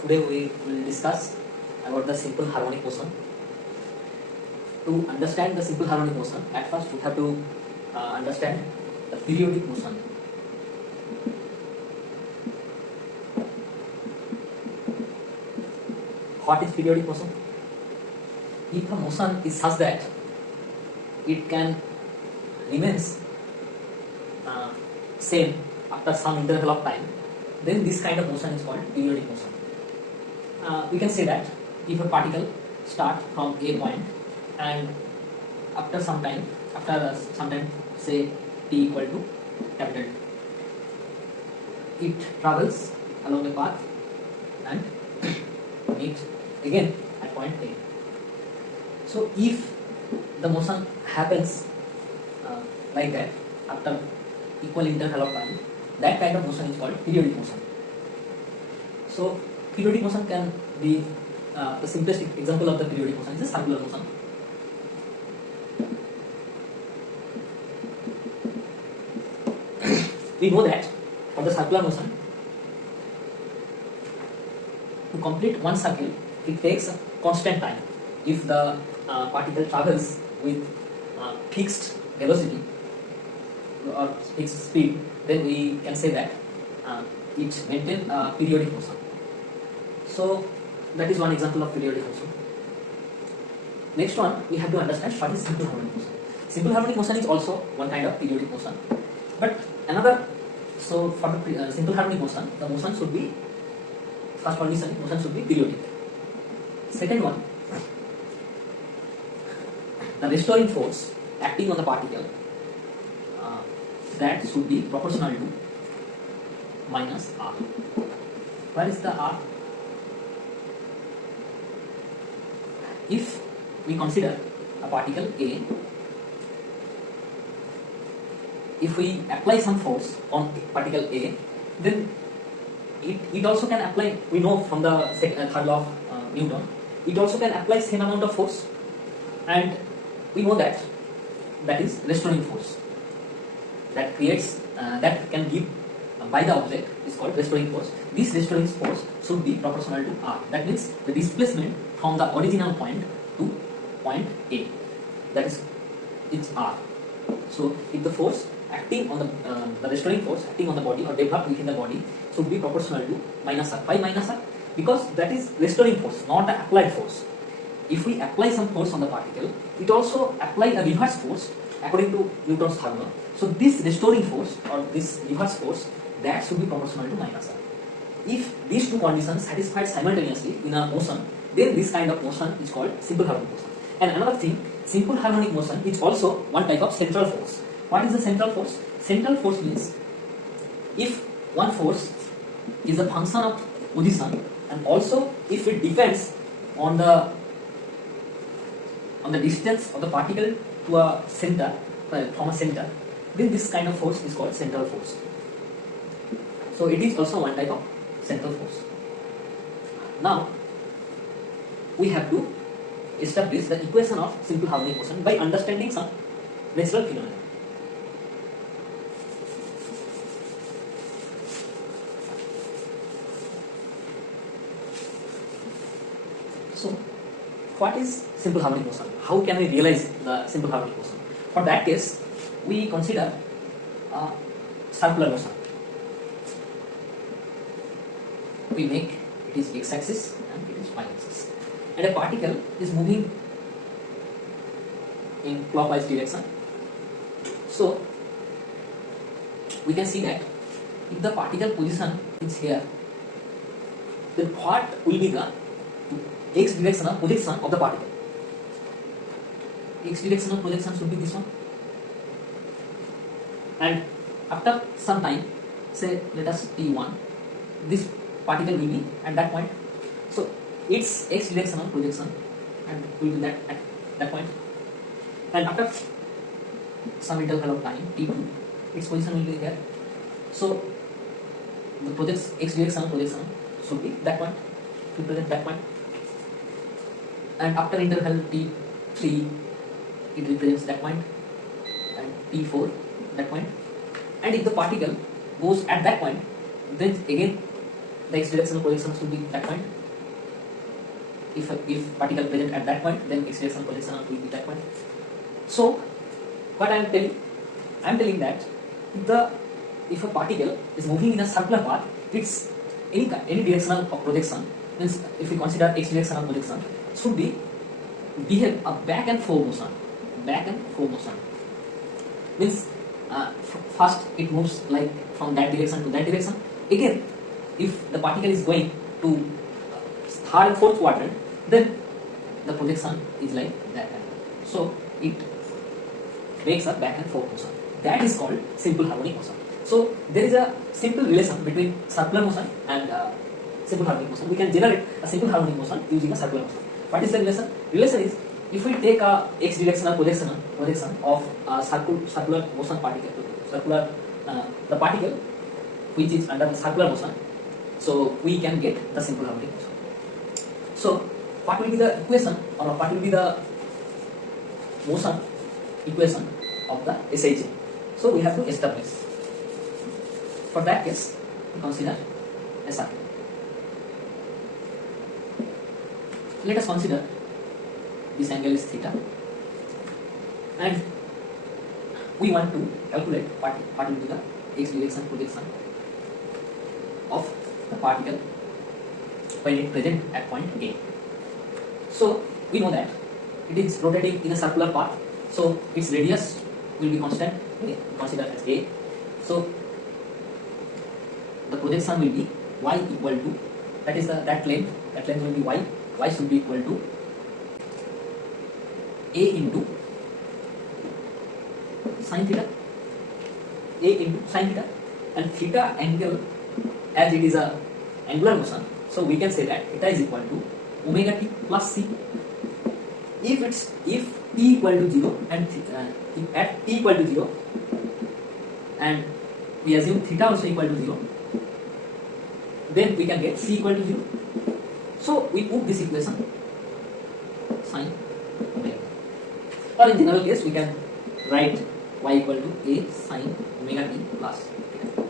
Today we will discuss about the simple harmonic motion. To understand the simple harmonic motion, at first we have to understand the periodic motion. What is periodic motion? If a motion is such that it can remains same after some interval of time, then this kind of motion is called periodic motion. We can say that if a particle starts from a point and after some time, say t equal to capital T, it travels along a path and meets again at point A. So if the motion happens like that after equal interval of time, that kind of motion is called periodic motion. So periodic motion can be the simplest example of the periodic motion is the circular motion. We know that for the circular motion, to complete one circle, it takes a constant time. If the particle travels with fixed velocity or fixed speed, then we can say that it maintains periodic motion. So that is one example of periodic motion. Next one, we have to understand what is simple harmonic motion. Simple harmonic motion is also one kind of periodic motion, but another. So for the simple harmonic motion, the motion should be, first condition, motion should be periodic. Second one, the restoring force acting on the particle, that should be proportional to minus r. Where is the r? If we consider a particle A, if we apply some force on particle A, then it also can apply, we know from the third law of Newton, it also can apply same amount of force, and we know that that is restoring force that creates, that can give by the object is called restoring force. This restoring force should be proportional to r. That means the displacement from the original point to point A, that is it's r. So if the force acting on the restoring force acting on the body or developed within the body should be proportional to minus r. Why minus r? Because that is restoring force, not the applied force. If we apply some force on the particle, it also apply a reverse force according to Newton's third law. So this restoring force or this reverse force, that should be proportional to minus r. If these two conditions satisfied simultaneously in a motion, then this kind of motion is called simple harmonic motion. And another thing, simple harmonic motion is also one type of central force. What is the central force? Central force means if one force is a function of position, and also if it depends on the distance of the particle to a center, from a center, then this kind of force is called central force. So it is also one type of central force. Now we have to establish the equation of simple harmonic motion by understanding some natural phenomena. So what is simple harmonic motion? How can we realize the simple harmonic motion? For that case, we consider circular motion. We make it is x-axis and it is y-axis, and a particle is moving in clockwise direction. So we can see that if the particle position is here, then what will be the x direction of projection of the particle? X direction of projection should be this one, and after some time, say let us t1, this particle will be at that point. So its x direction of projection and will be that at that point, and after some interval of time t2, its position will be here. So the projects x direction of projection should be that point, to present that point, and after interval t3, it represents that point, and t4 that point. And if the particle goes at that point, then again the x directional projections will be that point. If particle present at that point, then x directional projection will be that point. So what I am telling that if a particle is moving in a circular path, its any directional of projection, means if we consider x directional projection, should be behave a back and forth motion. Back and forth motion means first it moves like from that direction to that direction. Again, if the particle is going to third and fourth quadrant, then the projection is like that. So it makes a back and forth motion. That is called simple harmonic motion. So there is a simple relation between circular motion and simple harmonic motion. We can generate a simple harmonic motion using a circular motion. What is the relation? Relation is, if we take a x directional projection of a circular motion particle, the particle which is under the circular motion, so we can get the simple harmonic motion. So what will be the equation, or what will be the motion equation of the SHA? So we have to establish. For that case, we consider a circle. Let us consider this angle is theta, and we want to calculate what will be the x direction projection of the particle when it present at point A. So we know that it is rotating in a circular path, so its radius will be constant, considered as A. So the projection will be y equal to, that is that length will be y should be equal to A into sin theta, and theta angle, as it is a angular motion, so we can say that theta is equal to omega t plus c. If t equal to 0 and at t equal to 0, and we assume theta also equal to 0, then we can get c equal to 0. So we put this equation sin omega. Or in general case, we can write y equal to a sin omega t plus theta.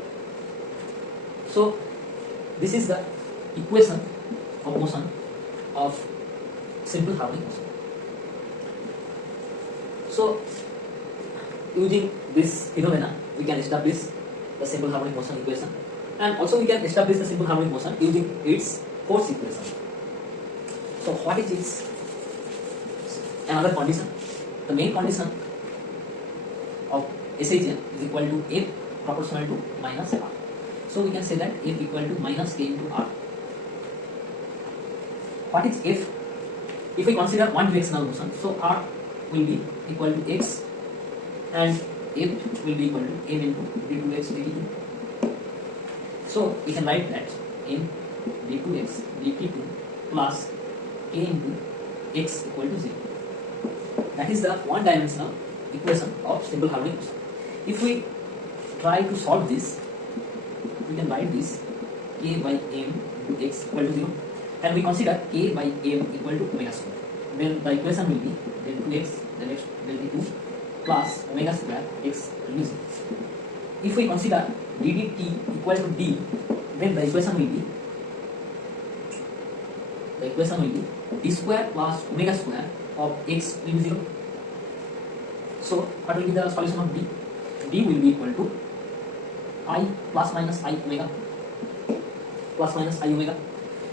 So this is the equation of motion of simple harmonic motion. So using this phenomena, we can establish the simple harmonic motion equation, and also we can establish the simple harmonic motion using its force equation. So what is its another condition? The main condition of SHM is equal to F proportional to minus R. So we can say that F equal to minus K into R. What is F? If we consider one directional motion, so R will be equal to X and F will be equal to M into d2x dt. So we can write that M d2x dt2 plus K into x equal to 0. That is the one dimensional equation of simple harmonic motion. If we try to solve this, we can write this K by M into x equal to 0, and we consider K by M equal to omega square. Then the equation will be del 2x del d2 plus omega square x will be 0. If we consider ddt equal to d, then the equation will be d square plus omega square of x will be 0. So what will be the solution of d? D will be equal to I plus minus I omega plus minus I omega.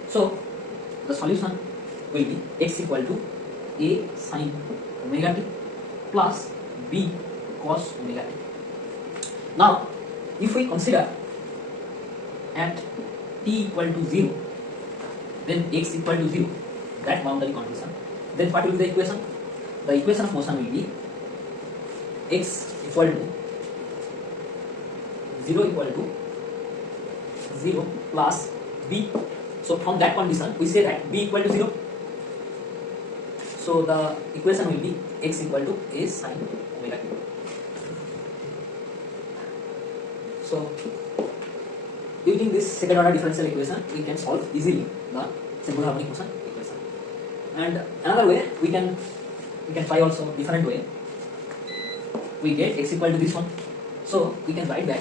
So the solution will be x equal to a sin omega t plus b cos omega t. Now if we consider at t equal to 0, then x equal to 0, that boundary condition, then what will be the equation? The equation of motion will be x equal to 0 plus b. So from that condition we say that b equal to 0. So the equation will be x equal to a sin omega t. So using this second order differential equation, we can solve easily the simple harmonic motion equation. And another way, we can try also different way. We get x equal to this one, so we can write that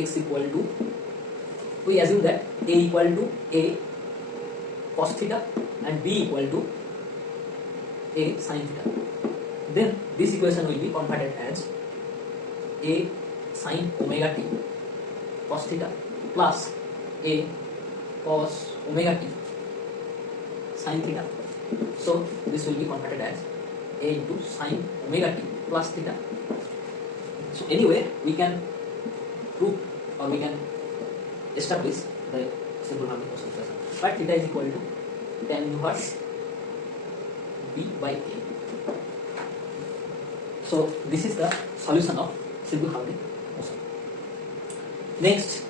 x equal to, we assume that a equal to a cos theta and b equal to a sin theta. Then this equation will be converted as a sin omega t cos theta plus a cos omega t sin theta. So this will be converted as a into sin omega t plus theta. So anyway, we can prove or we can establish the simple harmonic motion equation. But theta is equal to tan inverse b by a. So this is the solution of simple harmonic motion. Next,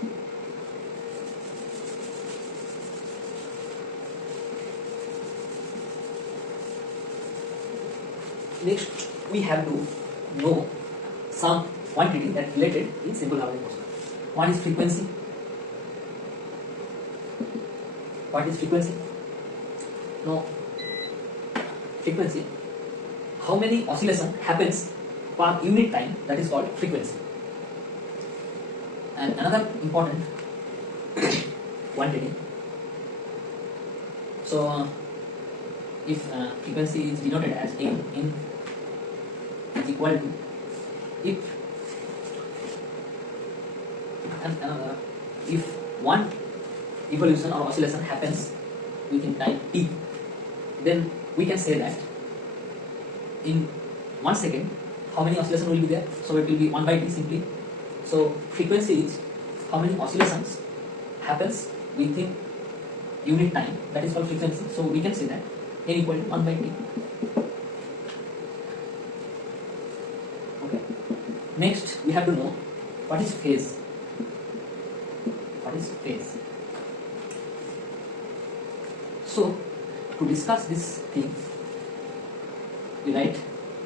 we have to know some quantity that related in simple harmonic motion. One is frequency. What is frequency? No, frequency. How many oscillation happens per unit time, that is called frequency. And another important quantity. So if frequency is denoted as n is equal to, if one evolution or oscillation happens within time t, then we can say that in 1 second how many oscillations will be there. So it will be 1 by t simply. So frequency is how many oscillations happens within unit time, that is called frequency. So we can say that n equal to 1 by t. Okay. Next we have to know what is phase. What is phase? So to discuss this thing, we write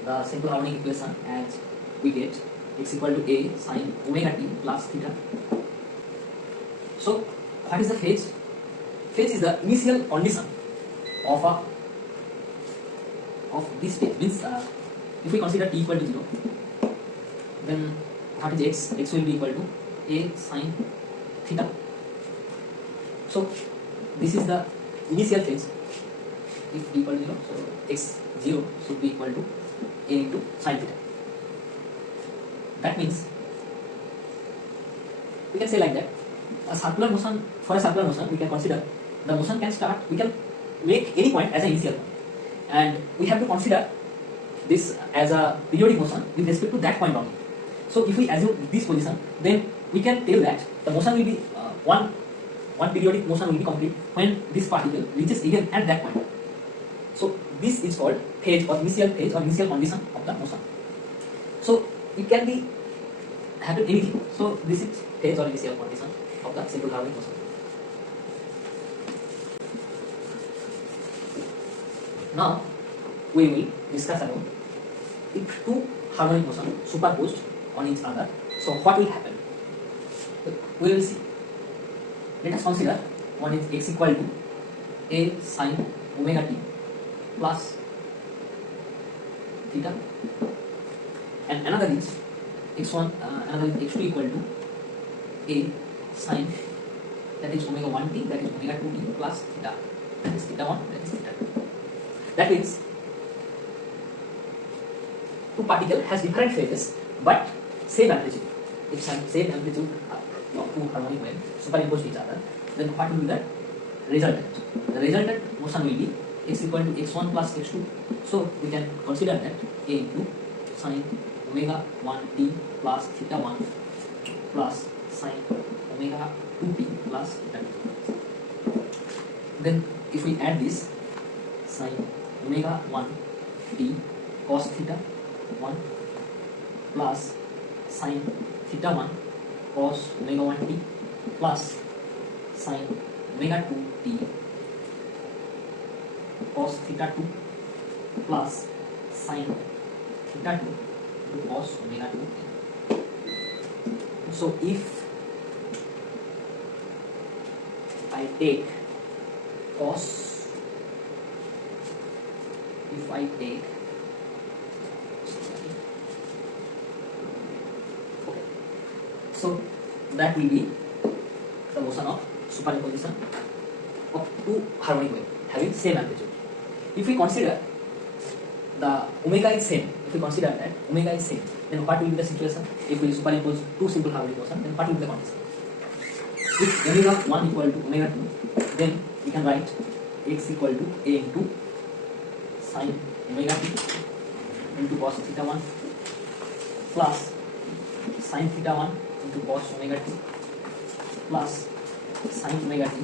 the simple harmonic equation as we get x equal to a sin omega t plus theta. So what is the phase? Phase is the initial condition of this phase. Means if we consider t equal to 0, then what is x? X will be equal to a sin theta. So this is the initial phase. If t equal to 0, so x 0 should be equal to a into sin theta. That means we can say like that, a circular motion, for a circular motion we can consider the motion can start, we can make any point as an initial point, and we have to consider this as a periodic motion with respect to that point only. So if we assume this position, then we can tell that the motion will be one periodic motion will be complete when this particle reaches even at that point. So this is called phase or initial condition of the motion. So it can be happen anything. So this is phase or initial condition of the simple harmonic motion. Now we will discuss about if two harmonic motion superposed on each other, so what will happen? We will see. Let us consider one is x equal to a sin omega t plus theta, and another is x1, another is x2 equal to a sin, that is omega 1t, that is omega 2t plus theta, that is theta 1, that is theta 2. That means two particles has different phases but same amplitude. If same amplitude of two harmonic waves superimposed each other, then what will be the resultant? The resultant motion will be x equal to x1 plus x2. So we can consider that a into sin omega 1t plus theta 1 plus sin omega 2t plus theta 2. Then if we add this sin omega 1t cos theta 1 plus sin theta 1 cos omega 1t plus sin omega 2t cos theta 2 plus sin theta 2 cos omega 2t. So if I take cos, if I take, okay, so that will be the motion of superimposition of two harmonic waves having same amplitude. If we consider the omega is same, if we consider that omega is same, then what will be the situation? If we superimpose two simple harmonic motion, then what will be the condition? If omega 1 equal to omega 2, then we can write x equal to a into sin omega t into cos theta 1 plus sin theta 1 into cos omega t plus sin omega t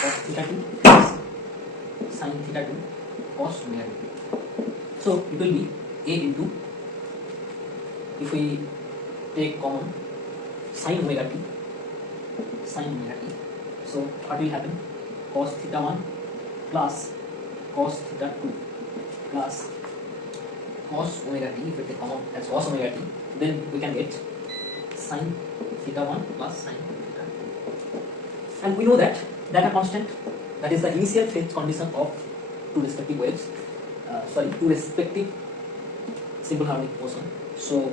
cos theta 2 plus sin theta 2 cos omega t. So it will be a into, if we take common sin omega t, so what will happen? Cos theta 1 plus cos theta 2 plus cos omega t. If we take common as cos omega t, then we can get sin theta 1 plus sin theta 2. And we know that a constant, that is the initial phase condition of two respective waves, two respective simple harmonic motion. So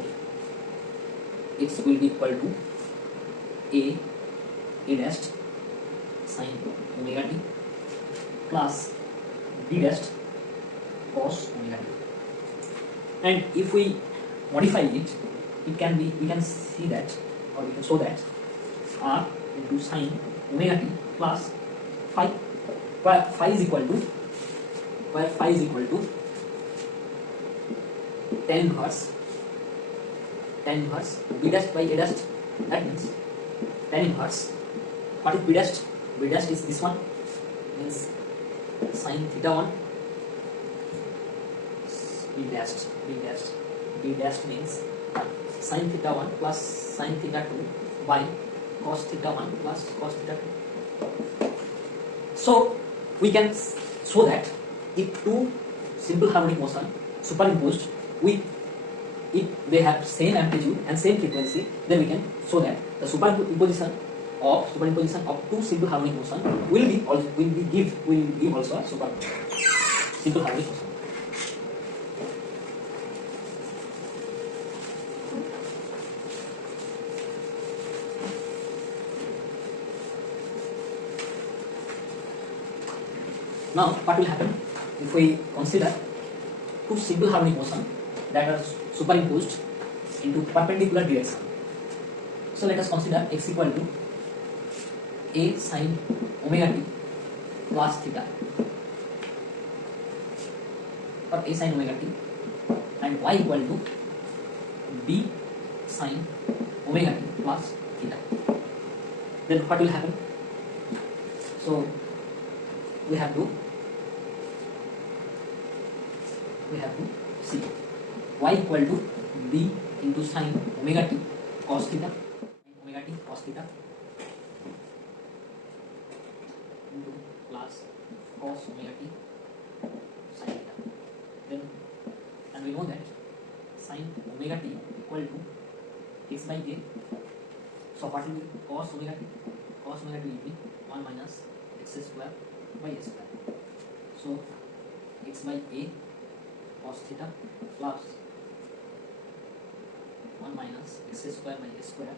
it will be equal to a dashed sin omega t plus b dashed cos omega t. And if we modify it, it can be, we can see that, or we can show that r into sin omega t plus phi, where phi is equal to tan inverse b dashed by a dashed. That means tan inverse, what is b dashed? B dashed is this one, means sin theta 1, b dashed means sin theta 1 plus sin theta 2 by cos theta 1 plus cos theta 2. So we can show that if two simple harmonic motion superimposed with, if they have same amplitude and same frequency, then we can show that the superimposition of two simple harmonic motion will give also a simple harmonic motion. Now what will happen if we consider two simple harmonic motion that are superimposed into perpendicular direction? So let us consider x equal to a sin omega t plus theta, or a sin omega t, and y equal to b sin omega t plus theta. Then what will happen? So we have to see y equal to b into sin omega t cos theta, into plus cos omega t sin theta. Then, and we know that sin omega t equal to x by a. So what will be cos omega t? Cos omega t will be 1 minus x square by a square. So x by a cos theta plus 1 minus x square by a square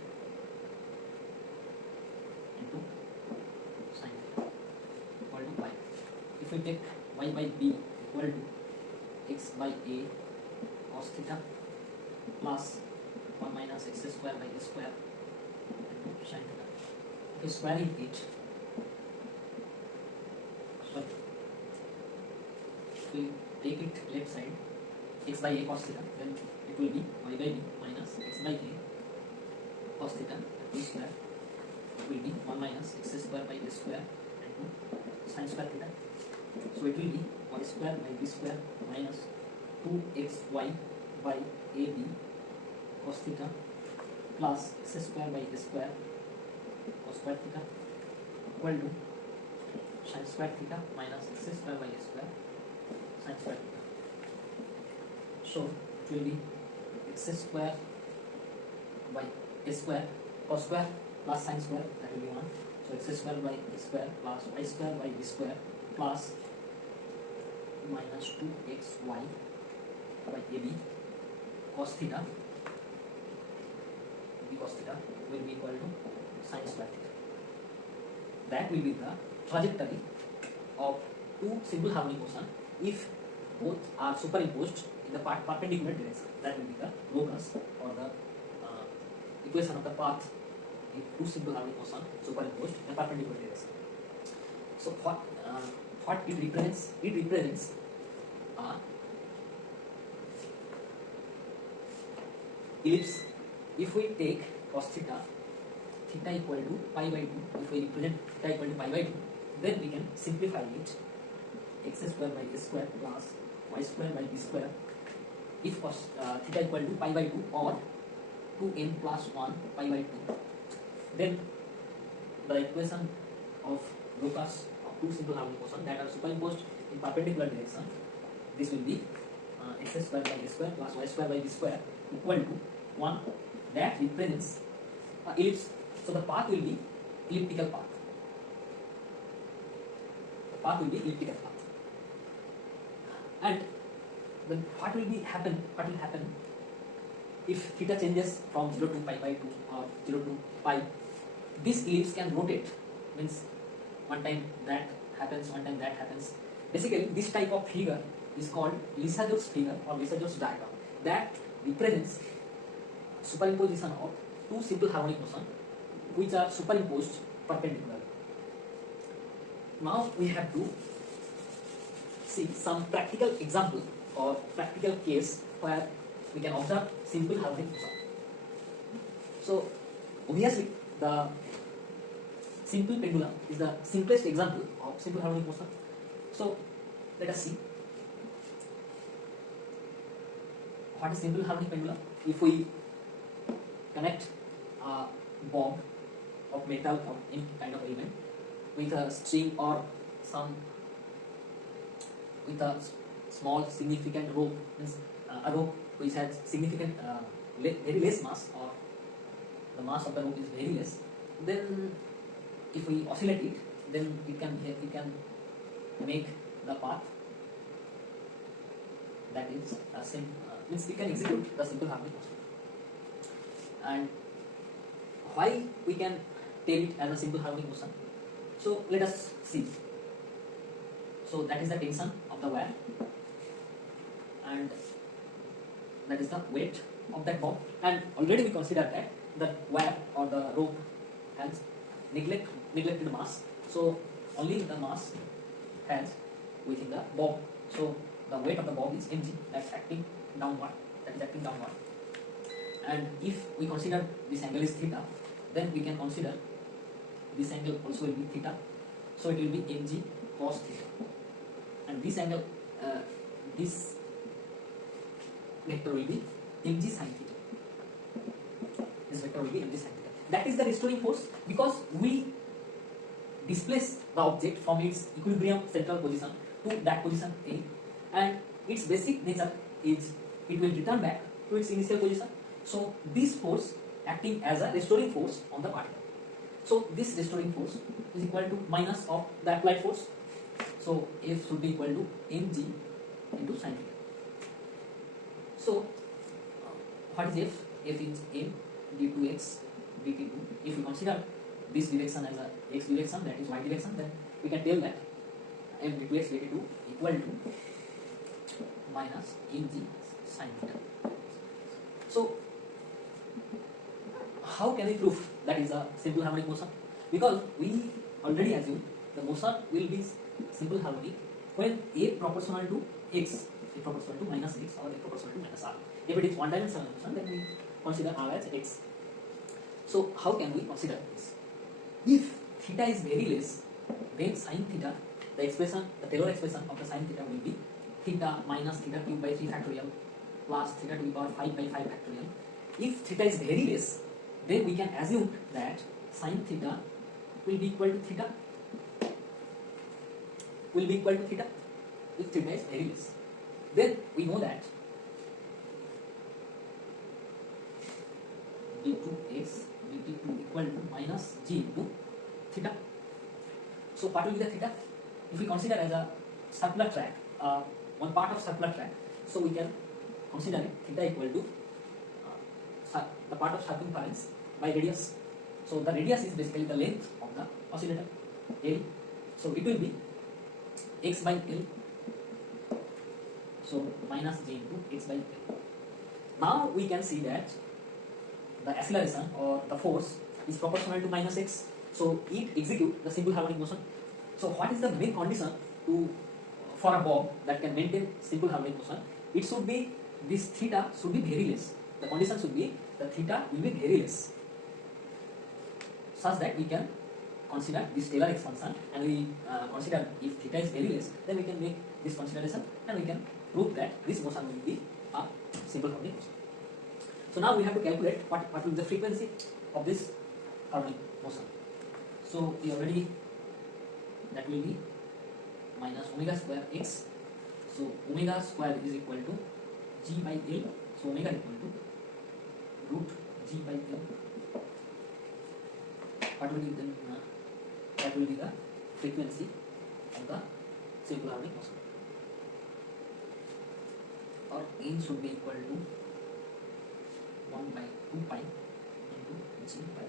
into sin theta equal to y. If we take y by b equal to x by a cos theta plus 1 minus x square by a square into sin theta. If we squaring it, if we take it left side, x by a cos theta, then it will be y by b minus x by a cos theta and square will be 1 minus x square by a square into sin square theta. So it will be y square by b square minus 2xy by ab cos theta plus x square by a square cos square theta equal to sin square theta minus x square by a square sin square theta. So it will be x square by a square cos square plus sin square, that will be 1. So x square by a square plus y square by b square plus minus 2xy by ab cos theta will be equal to square theta. That will be the trajectory of two simple harmonic motion if both are superimposed in the perpendicular direction. That will be the locus or the equation of the path if two simple harmonic motion superimposed in a perpendicular direction. So what it represents? It represents ellipse. If we take cos theta equal to pi by 2, if we represent theta equal to pi by 2, then we can simplify it x square by s square plus y square by b square if cos theta equal to pi by 2 or 2n plus 1 pi by 2. Then the equation of locus of two simple harmonic motion that are superimposed in perpendicular direction, this will be x square by s square plus y square by b square equal to 1. That represents ellipse. So the path will be elliptical path. The path will be elliptical path. And then what will happen if theta changes from 0 to pi by 2 or 0 to pi? This ellipse can rotate, means one time that happens, one time that happens. Basically, this type of figure is called Lissajous figure or Lissajous diagram. That represents superimposition of two simple harmonic motion which are superimposed perpendicularly. Now we have to see some practical example or practical case where we can observe simple harmonic motion. So obviously the simple pendulum is the simplest example of simple harmonic motion. So let us see what is simple harmonic pendulum. If we connect a bob of metal or any kind of element with a string or with a small significant rope, means a rope which has significant very less mass, or the mass of the rope is very less, then if we oscillate it, then it can make the path that is means we can execute the simple harmonic motion. And why we can tell it as a simple harmonic motion? So let us see. So that is the tension of the wire, and that is the weight of that bob. And already we considered that the wire or the rope has neglected mass. So only the mass has within the bob. So the weight of the bob is mg, that's acting downward. And if we consider this angle is theta, then we can consider this angle also will be theta. So it will be mg cos theta. And this angle, this vector will be mg sin theta. This vector will be mg sin theta. That is the restoring force, because we displace the object from its equilibrium central position to that position A, and its basic nature is it will return back to its initial position. So this force acting as a restoring force on the particle. So this restoring force is equal to minus of the applied force. So F should be equal to mg into sin theta. So what is F? F is m d2x dt2. If we consider this direction as a x direction, that is y direction, then we can tell that m d2x dt2 equal to minus mg sin theta. So how can we prove that is a simple harmonic motion? Because we already assume the motion will be simple harmonic when A proportional to x, A proportional to minus x, or A proportional to minus r. If it is one dimensional motion, then we consider r as x. So how can we consider this? If theta is very less, then sin theta, the Taylor expression of the sin theta will be theta minus theta cube by 3 factorial plus theta to the power 5 by 5 factorial. If theta is very less, then we can assume that sin theta will be equal to theta. If theta is very less, then we know that d2x dt2 equal to minus g into theta. So what will be the theta? If we consider as a circular track, one part of circular track, so we can consider it theta equal to the part of circumference by radius. So the radius is basically the length of the oscillator L. So it will be x by L. So minus j into x by L. Now we can see that the acceleration or the force is proportional to minus x. So it executes the simple harmonic motion. So what is the main condition to for a bob that can maintain simple harmonic motion? It should be this theta should be very less. The condition should be the theta will be very less, such that we can consider this Taylor expansion, and we consider if theta is very less, then we can make this consideration and we can prove that this motion will be a simple harmonic motion. So now we have to calculate what will be the frequency of this harmonic motion. So we already, that will be minus omega square x. So omega square is equal to g by L. So omega equal to root g by L. What will be then? That will be the frequency of the simple harmonic motion. Or n should be equal to 1 by 2 pi into g by L.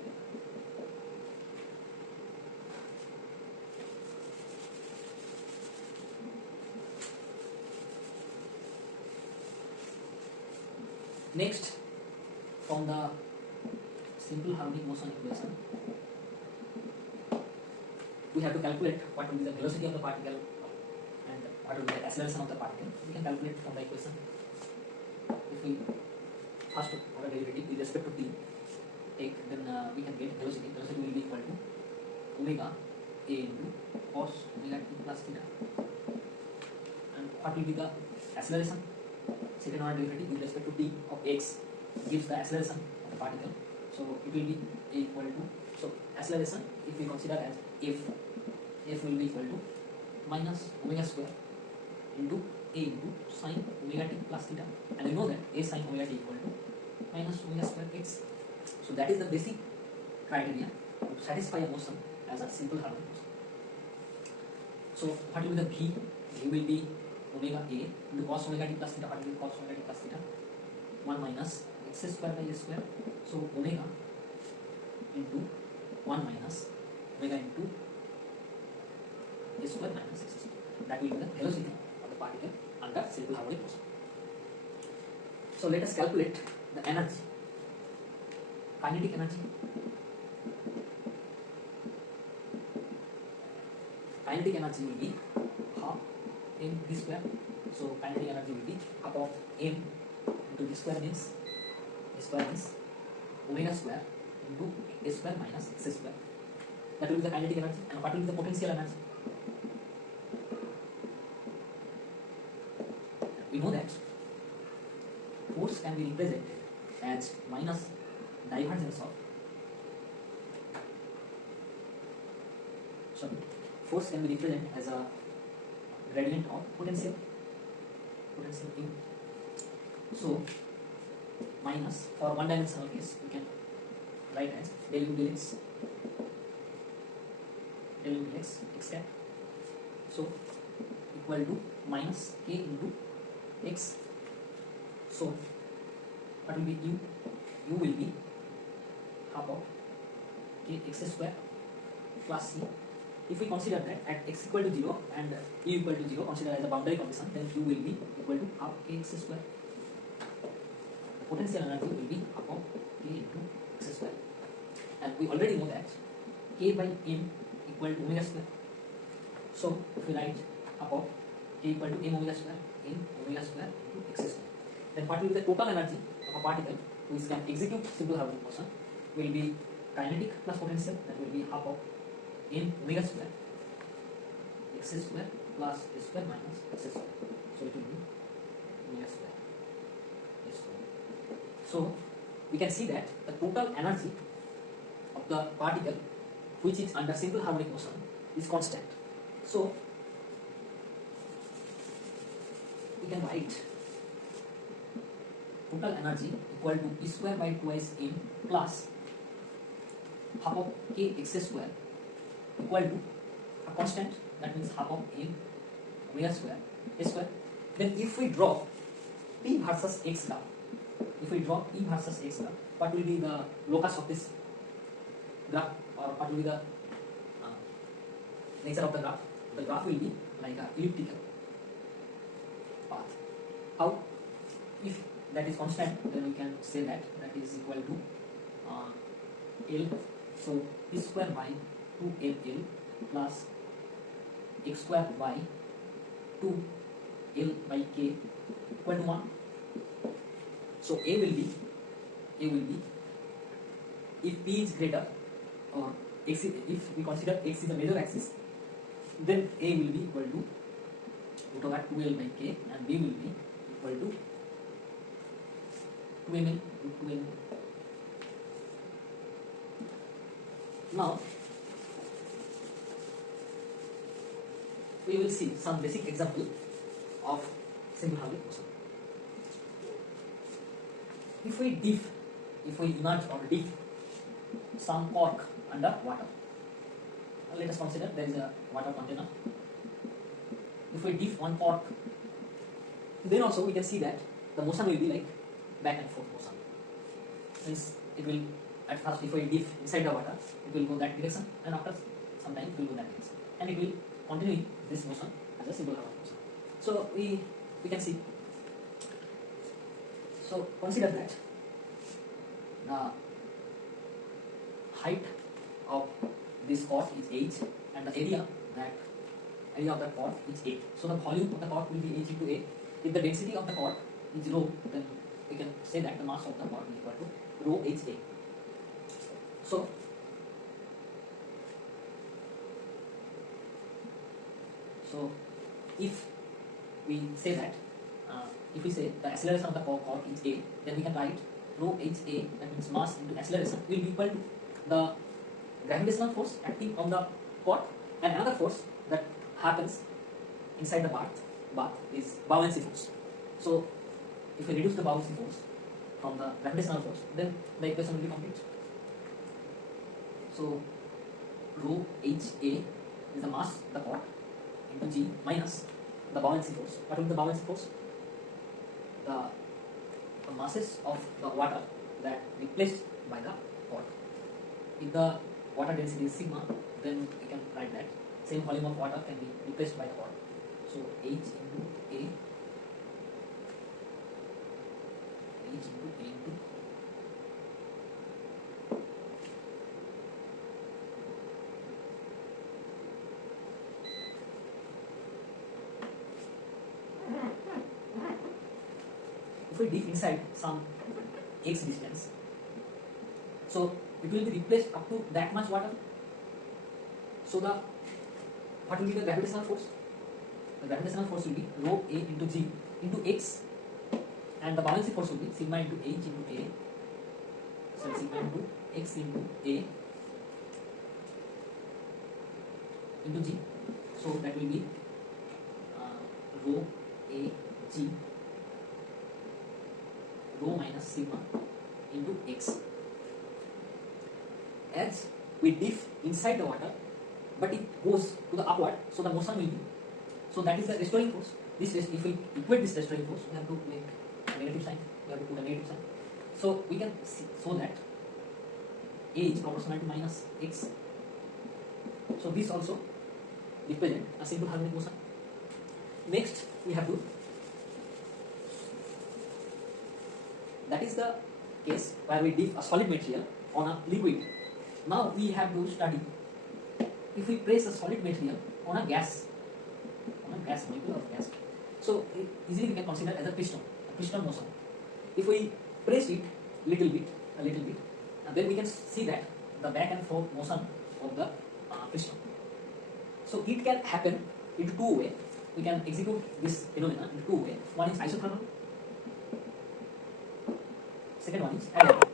Next, from the simple harmonic motion equation, we have to calculate what will be the velocity of the particle and what will be the acceleration of the particle. We can calculate from the equation. If we first order derivative with respect to t take, then we can get velocity. Velocity will be equal to omega a into cos omega t plus theta. And what will be the acceleration? Second order derivative with respect to t of x gives the acceleration of the particle. So it will be a equal to, so acceleration if we consider as f will be equal to minus omega square into a into sine omega t plus theta, and we know that a sine omega t equal to minus omega square x. So that is the basic criteria to satisfy a motion as a simple harmonic motion. So what will be the v? V will be omega a into cos omega t plus theta. What will be cos omega t plus theta? 1 minus x square by a square. So omega into 1 minus omega into a square minus x square. That will be the velocity of the particle under simple harmonic motion. So let us calculate the energy, kinetic energy. Kinetic energy will be half m square. So kinetic energy will be half of m into d square means omega square into a square minus x square. That will be the kinetic energy. And what will be the potential energy? We know that force can be represented as minus divergence of, sorry, force can be represented as a gradient of potential U. So minus, for one dimensional case we can write as del U del x x cap. So equal to minus k into x. So what will be U? U will be half of k x square plus c. If we consider that at x equal to 0 and u equal to 0, consider as a boundary condition, then u will be equal to half kx square. The potential energy will be half of k into x square. And we already know that k by m equal to omega square. So if we write half of k equal to m omega square into x square, then what will be the total energy of a particle which can execute simple harmonic motion will be kinetic plus potential, that will be half of m omega square x square plus a square minus x square. So it will be omega square a square. So we can see that the total energy of the particle which is under simple harmonic motion is constant. So we can write total energy equal to E square by twice m plus half of k x square equal to a constant, that means half of m omega square a square. Then if we draw p versus x graph, what will be the locus of this graph, or what will be the nature of the graph? The graph will be like a elliptical path. How? If that is constant, then we can say that that is equal to L. So p square by 2ml plus x square by 2l by k equal to 1. So a will be if p is greater, or x, if we consider x is the major axis, then a will be equal to root over 2l by k, and b will be equal to 2ml root 2ml. Now we will see some basic example of simple harmonic motion. If we immerse or dip some cork under water, let us consider there is a water container. If we dip one cork, then also we can see that the motion will be like back and forth motion. Since it will, at first if we dip inside the water, it will go that direction, and after some time it will go that direction, and it will continue this motion as a simple harmonic motion. So we can see. So consider that the height of this cork is h, and the area of the cork is a. So the volume of the cork will be h into a. If the density of the cork is rho, then we can say that the mass of the cork is equal to rho h a. So if we say that if we say the acceleration of the cork is a, then we can write rho h a, that means mass into acceleration, will be equal to the gravitational force acting on the cork, and another force that happens inside the bath is buoyancy force. So if we reduce the buoyancy force from the gravitational force, then the equation will be complete. So rho h a is the mass of the cork into g minus the buoyancy force. What will be the buoyancy force? The masses of the water that replaced by the cork. If the water density is sigma, then we can write that same volume of water can be replaced by the cork. So h into a into if we dip inside some x distance, so it will be replaced up to that much water. So what will be the gravitational force? The gravitational force will be rho a into g into x, and the buoyancy force will be sigma into h into a. So sigma into x into a into g. So that will be rho a g, rho minus sigma into x. As we dip inside the water, but it goes to the upward, so the motion will be, so that is the restoring force. If we equate this restoring force, we have to make a negative sign, we have to put a negative sign. So we can see, so that a is proportional to minus x. So this also represent a simple harmonic motion. Next we have to, that is the case where we dip a solid material on a liquid. Now we have to study if we place a solid material on a gas molecule or gas. So easily we can consider as a piston motion. If we press it a little bit, and then we can see that the back and forth motion of the piston. So it can happen in two ways. We can execute this phenomenon in two ways. One is isothermal, second one is adiabatic.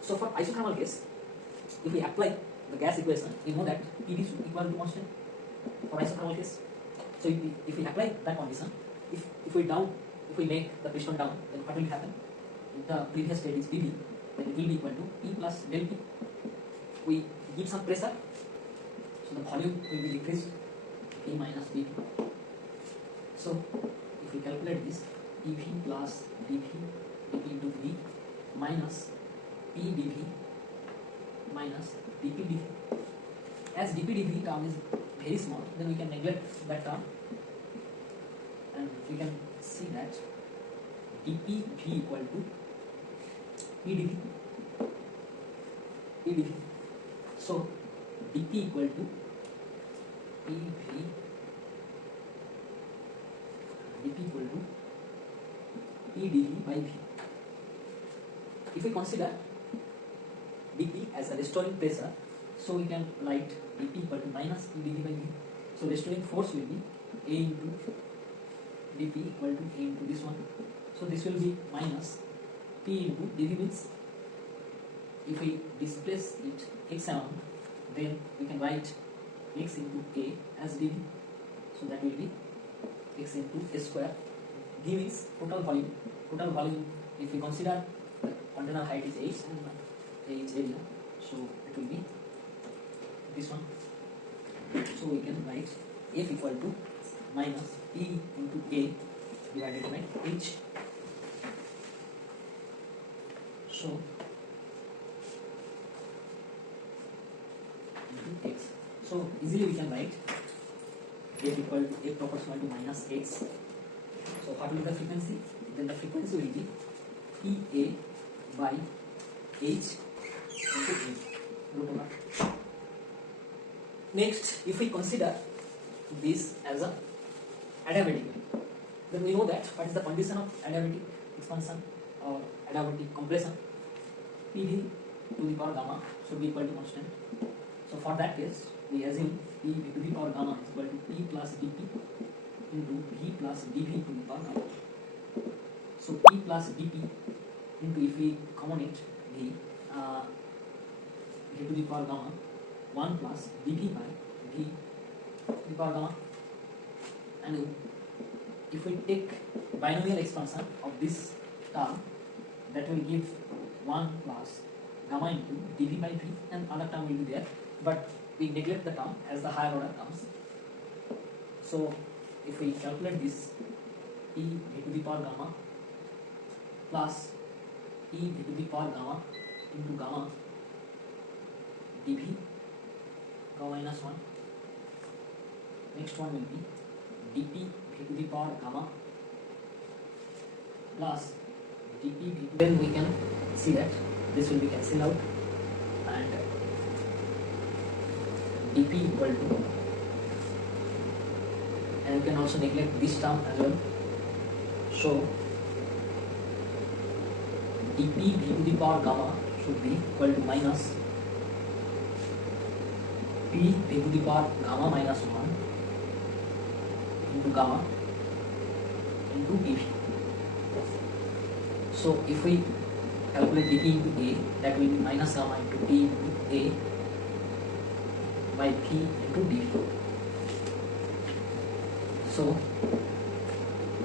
So for isothermal case, if we apply the gas equation, we know that P is equal to constant for isothermal case. So if we apply that condition, if we make the piston down, then what will happen? If the previous state is Pv, then it will be equal to P plus del P. We give some pressure, so the volume will be decreased, P minus dP. So if we calculate this, Pv plus dP into V minus P dV minus dP dV. As dP dV term is very small, then we can neglect that term, and we can see that dP v equal to P dV. P dV. So dP equal to PV, dP equal to P dV by V. If we consider dP as a restoring pressure, so we can write dP equal to minus P dV by V. So restoring force will be A into dP equal to A into this one. So this will be minus P into dV, means if we displace it x amount, then we can write x into A as dV. So that will be x into a square. V means total volume. Total volume, if we consider the container height is h and h area, so it will be this one. So we can write F equal to minus P into A divided by h. So into x. So easily we can write F equal to F proportional to minus x. So what will be the frequency? Then the frequency will be PA by h into a root over. Next, if we consider this as a adiabatic, then we know that what is the condition of adiabatic expansion or adiabatic compression? PV to the power gamma should be equal to constant. So for that case, we assume P to the power gamma is equal to P plus dP into V plus dV to the power gamma. So P plus dP into, if we common it, V to the power gamma 1 plus dV by V to the power gamma. And if we take binomial expansion of this term, that will give 1 plus gamma into dV by V, and other term will be there, but we neglect the term as the higher order terms. So if we calculate this, P v to the power gamma plus P v to the power gamma into gamma dV, gamma minus 1. Next one will be dP v to the power gamma plus dP v to, then we can see that this will be cancelled out, and dP equal to, and you can also neglect this term as well. So dP v to the power gamma should be equal to minus P v to the power gamma minus 1 into gamma into dV. So if we calculate dP into A, that will be minus gamma into P into A by P into dV. So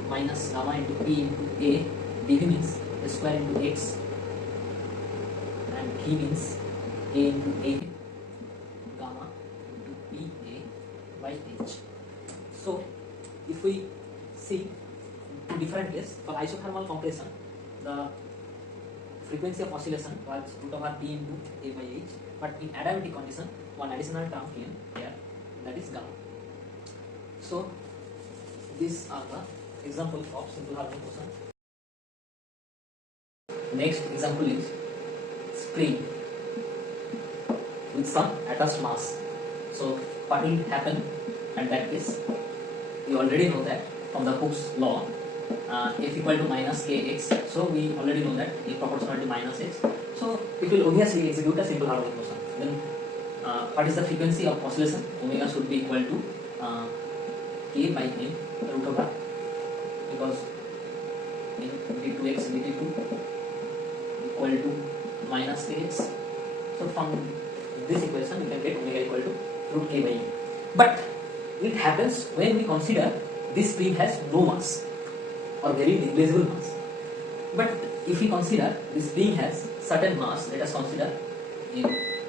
minus gamma into P into A, dV means a square into x, and V means A into A, gamma into PA by h. So if we see two different cases, for isothermal compression, the frequency of oscillation was root over P into A by h, but in adiabatic condition, one additional term came here, that is gamma. So these are the examples of simple harmonic motion. Next example is spring with some attached mass. So what will happen at that case? We already know that from the Hooke's law, F equal to minus kx. So we already know that F proportional to minus x. So it will obviously execute a simple harmonic motion. Then what is the frequency of oscillation? Omega should be equal to k by n root over, because in d2x and dt2 equal to minus kx. So from this equation we can get omega equal to root k by n. But it happens when we consider this spring has no mass or very negligible mass. But if we consider this spring has certain mass, let us consider m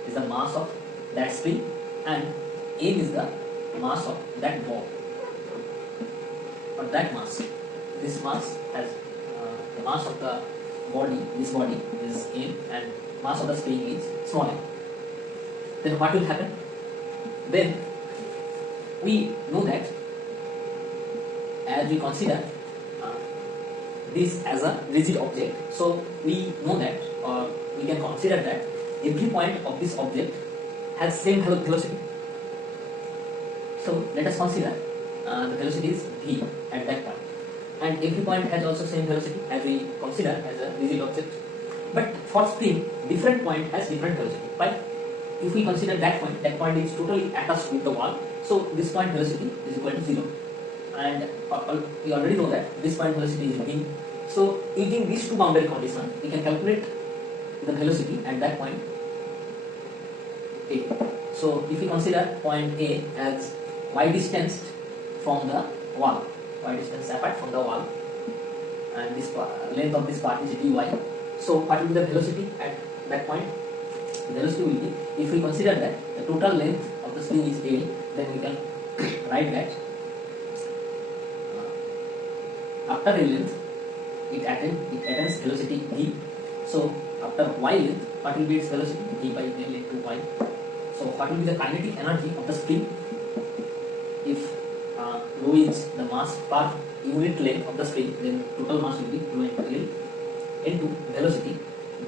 is the mass of that spring and m is the mass of that ball, or that mass. This mass has the mass of the body, this body is m, and mass of the spring is smaller. Then what will happen? Then we know that as we consider this as a rigid object, so we know that, or we can consider that every point of this object has same velocity. So let us consider the velocity is v at that point, and every point has also same velocity as we consider as a rigid object. But for spring, different point has different velocity. But if we consider that point is totally attached with the wall, so this point velocity is equal to 0. And we already know that this point velocity is v. So using these two boundary conditions, we can calculate the velocity at that point A. So if we consider point A as y distance from the wall, y distance apart from the wall, and this length of this part is dy. So what will be the velocity at that point? The velocity will be, if we consider that the total length of the spring is L, then we can write that after a length it attains velocity v. So after y length, what will be its velocity? V by L into y. So what will be the kinetic energy of the spring? If rho is the mass per unit length of the spring, then total mass will be rho into L into velocity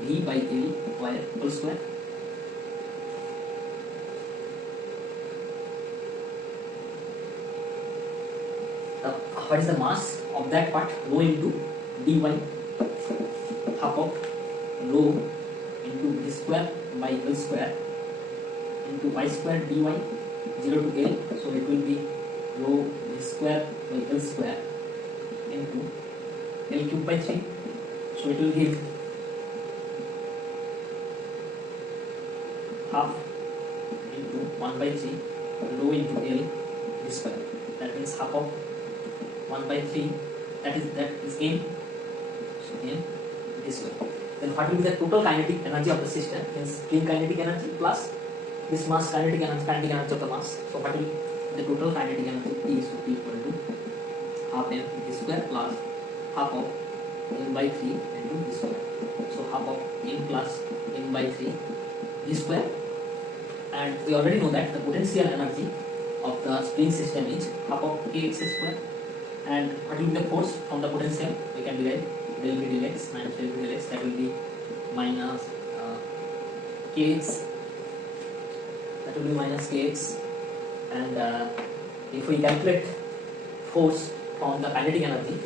v by L y whole square. What is the mass of that part? Rho into dy, half of rho into v square by L square into y square dy, 0 to L, so it will be rho v square by L square into L cube by 3, so it will give half into 1 by 3 rho into L v square, that means half of 1 by 3, that is n, so n this way. Then what will be the total kinetic energy of the system? Means spring kinetic energy plus this mass kinetic energy of the mass. So what will the total kinetic energy? T is equal to half m v square plus half of m by 3 into v square. So half of m plus m by 3 v square, and we already know that the potential energy of the spring system is half of kx square. And what will be the force from the potential? We can derive del v del x minus del v del x, that will be minus kx, that will be minus kx. And if we calculate force from the kinetic energy,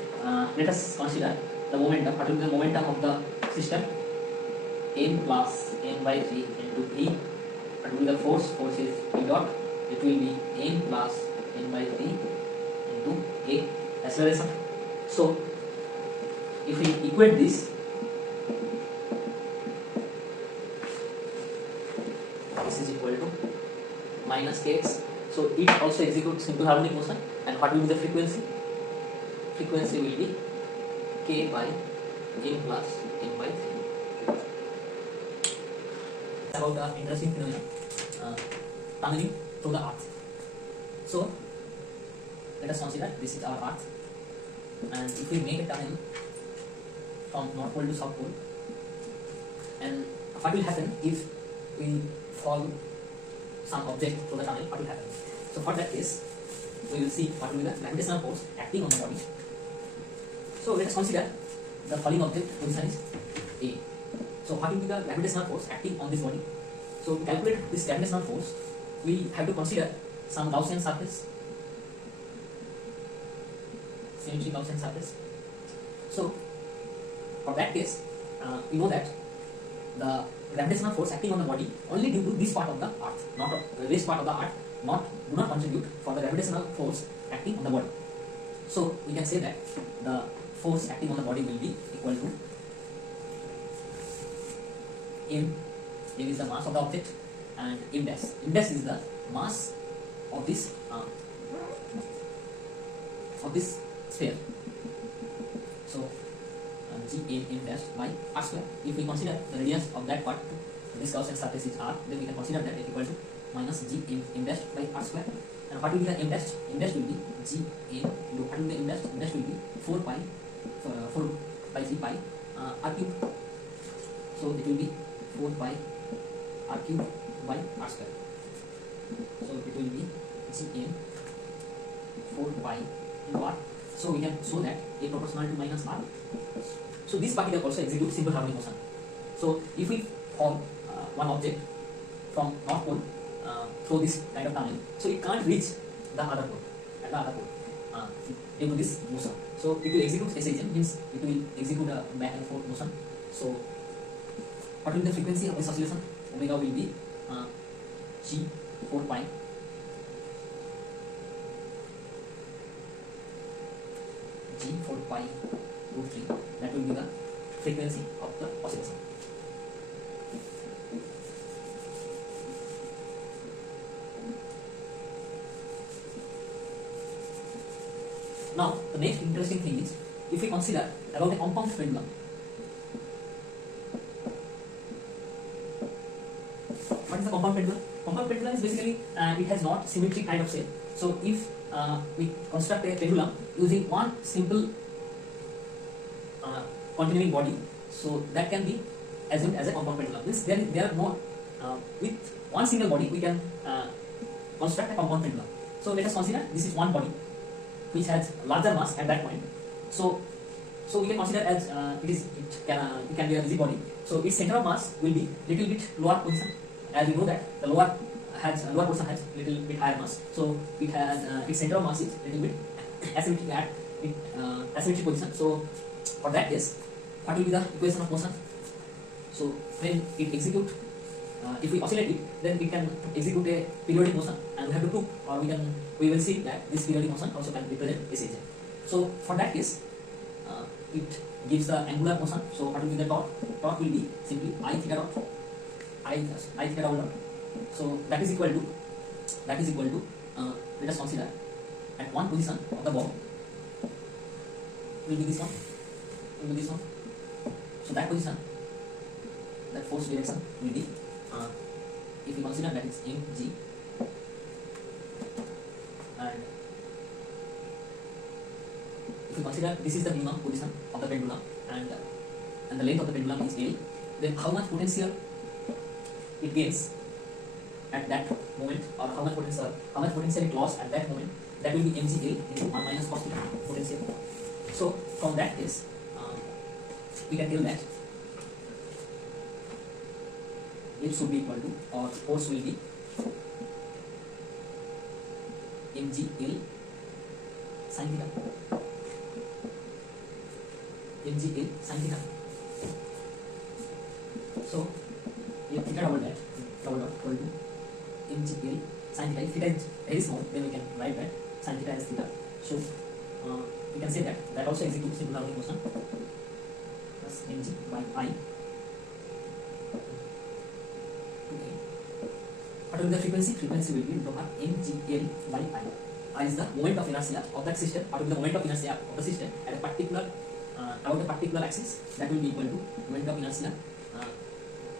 let us consider the momentum. What will be the momentum of the system? N plus n by 3 into v. What will be the force? Force is v dot, it will be n plus n by 3 into a acceleration. So if we equate this, this is equal to minus kx, so it also executes simple harmonic motion. And what will be the frequency? Frequency will be k by m plus m by 3. About the interesting phenomenon, tunneling through the earth. So let us consider this is our earth, and if we make a tunnel from North Pole to South Pole, and what will happen if we fall some object through the tunnel? What will happen? So for that case, we will see what will be the gravitational force acting on the body. So let us consider the falling object position is A. So what will be the gravitational force acting on this body? So to calculate this gravitational force, we have to consider some Gaussian surface, symmetry Gaussian surface. So for that case, we know that the gravitational force acting on the body only due to this part of the earth, not this part of the earth, do not contribute for the gravitational force acting on the body. So we can say that the force acting on the body will be equal to m. M is the mass of the object, and m dash. M dash is the mass of this sphere. So g m dash by r square. If we consider the radius of that part, this Gaussian surface is r, then we can consider that equal to minus g m dash by r square. And what will be the m dash? M dash will be g m into what will be the m dash? M dash will be 4 by 3 pi r cube. So it will be 4 pi r cube by r square. So it will be Gn 4 pi into r. So we can show that a proportional to minus r. So this particle also executes simple harmonic motion. So if we form one object from north pole through this kind of tunnel, so it can't reach the other pole at the other pole due to this motion. So it will execute SHM, means it will execute a back and forth motion. So what will be the frequency of this oscillation? Omega will be G 4 pi G 4 pi root 3. That will be the frequency of the oscillation. Now, the next interesting thing is, if we consider about a compound pendulum. What is the compound pendulum? Compound pendulum is basically, it has not symmetric kind of shape. So, if we construct a pendulum using one simple continuing body, so that can be assumed as a compound pendulum. Means there are no, with one single body we can construct a compound pendulum. So, let us consider this is one body which has larger mass at that point. So we can consider as it can be a busy body. So its center of mass will be little bit lower position, as we know that the lower portion has little bit higher mass. So it has its center of mass is little bit asymmetric at asymmetric position. So for that case, what will be the equation of motion? So when it execute, if we oscillate it, then it can execute a periodic motion, and we have to prove, or we will see that this periodic motion also can represent SHM. So for that case, it gives the angular motion. So what will be the torque? Torque will be simply I theta dot, I theta double dot. So that is equal to let us consider at one position of the ball will be this one, So that position, that force direction will be, if we consider that is mg, and if we consider this is the minimum position of the pendulum, and the length of the pendulum is L, then how much potential it gains at that moment, or how much potential it lost at that moment, that will be mgl into 1 minus cos theta potential. So from that case, we can tell that F should be equal to, or force will be mgl sin theta, So if theta double dot equal to mgl sin theta. If theta is very small, then we can write that sin theta as theta. So we can say that also executes simple harmonic motion plus mg by I. Okay. What will be the frequency? Frequency will be over mgl by I. I is the moment of inertia of that system. What will be the moment of inertia of the system at a particular about a particular axis? That will be equal to moment of inertia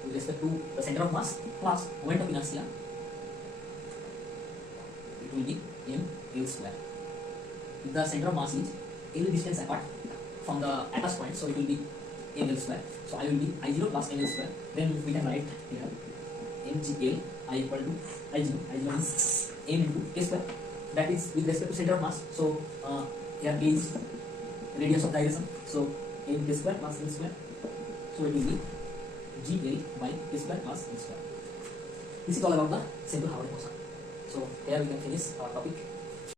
with respect to the center of mass plus moment of inertia. It will be ml square. If the center of mass is L distance apart from the attached point, so it will be ml square. So I will be I0 plus ml square. Then we can write here mgl I equal to I0 is m into k square. That is with respect to center of mass. So here k is radius of gyration. So m k square plus l square. So it will be gl by k square plus l square. This is all about the simple harmonic motion. So here we can finish our topic.